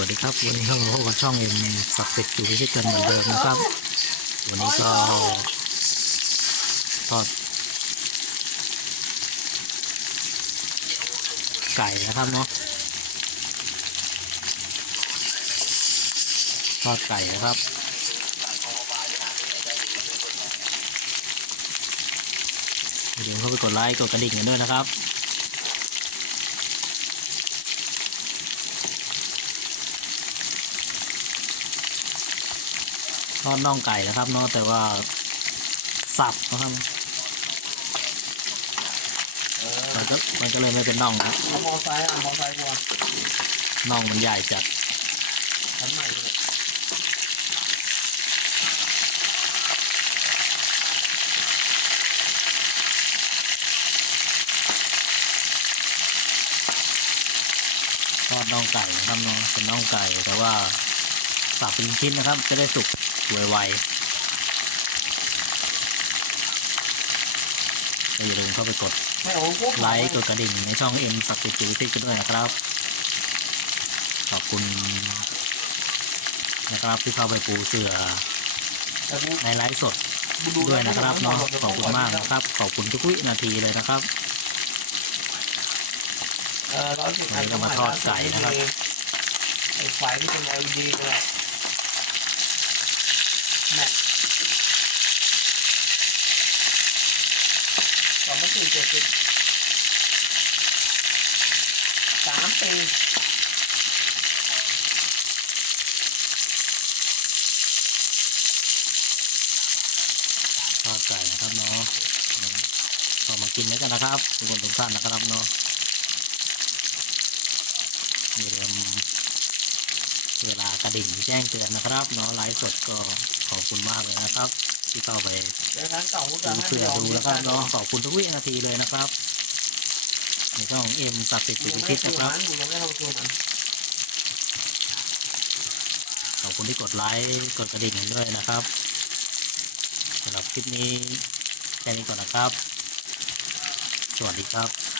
วัสดีครับ วันนี้เข้ามาพบกับช่องเอ็มศักดิ์สิทธิ์อยู่ที่ชิดกันเหมือนเดิมนะครับ วันนี้ก็ทอดไก่นะครับเนาะทอดไก่นะครับอย่าลืมเข้าไปกดไลค์กดกระดิ่งกันด้วยนะครับ ทอดน่องไก่นะครับเนาะแต่ว่าสับนะครับเออมันก็มันก็เลยไม่เป็นน่องนะเอามอไซค์อะมอไซค์ก่อนน่องมันใหญ่จัดชั้นใหม่เลยทอดน่องไก่นะครับเนาะเป็นน่องไก่แต่ว่าสับเป็นชิ้นนะครับ จะได้สุก ไวๆก็อย่าลืมเข้าไปกดไม่โอ้พวกไลค์กดกระดิ่งในช่องเอ็มสักดิ์สิทธิ์จูทิกันด้วยนะครับ ขอบคุณนะครับที่เข้าไปปูเสือแต่กูในไลฟ์สดกูดูด้วยนะครับเนาะขอบคุณมากนะครับ ขอบคุณทุกวินาทีเลยนะครับเออร้อยสิบวันนี้ก็มาทอดไก่นะครับไอ้ไฟที่เป็น LED เลยแม็กสองพันสี่เจ็ดสิบสามปีทอดไก่นะครับเนาะก็มากินด้วยกันนะครับทุกคนทุกท่านนะครับเนาะอย่าลืมเวลากระดิ่งแจ้งเตือนนะครับเนาะไลฟ์สดก็ขอบคุณมากเลยนะครับ ที่เข้าไปเดี๋ยวครั้งเก่ากูจะดูให้เสือดูนะครับเนาะขอบคุณทุกวินาทีเลยนะครับในช่องเอ็มสักดิ์สิทธิ์กูจุยังติไม่คิดได้นะครับกูยังไม่เข้าตัวนั้นขอบคุณที่กดไลค์กดกระดิ่งกันด้วยนะครับสำหรับคลิปนี้แค่นี้ก่อนนะครับ สวัสดีครับ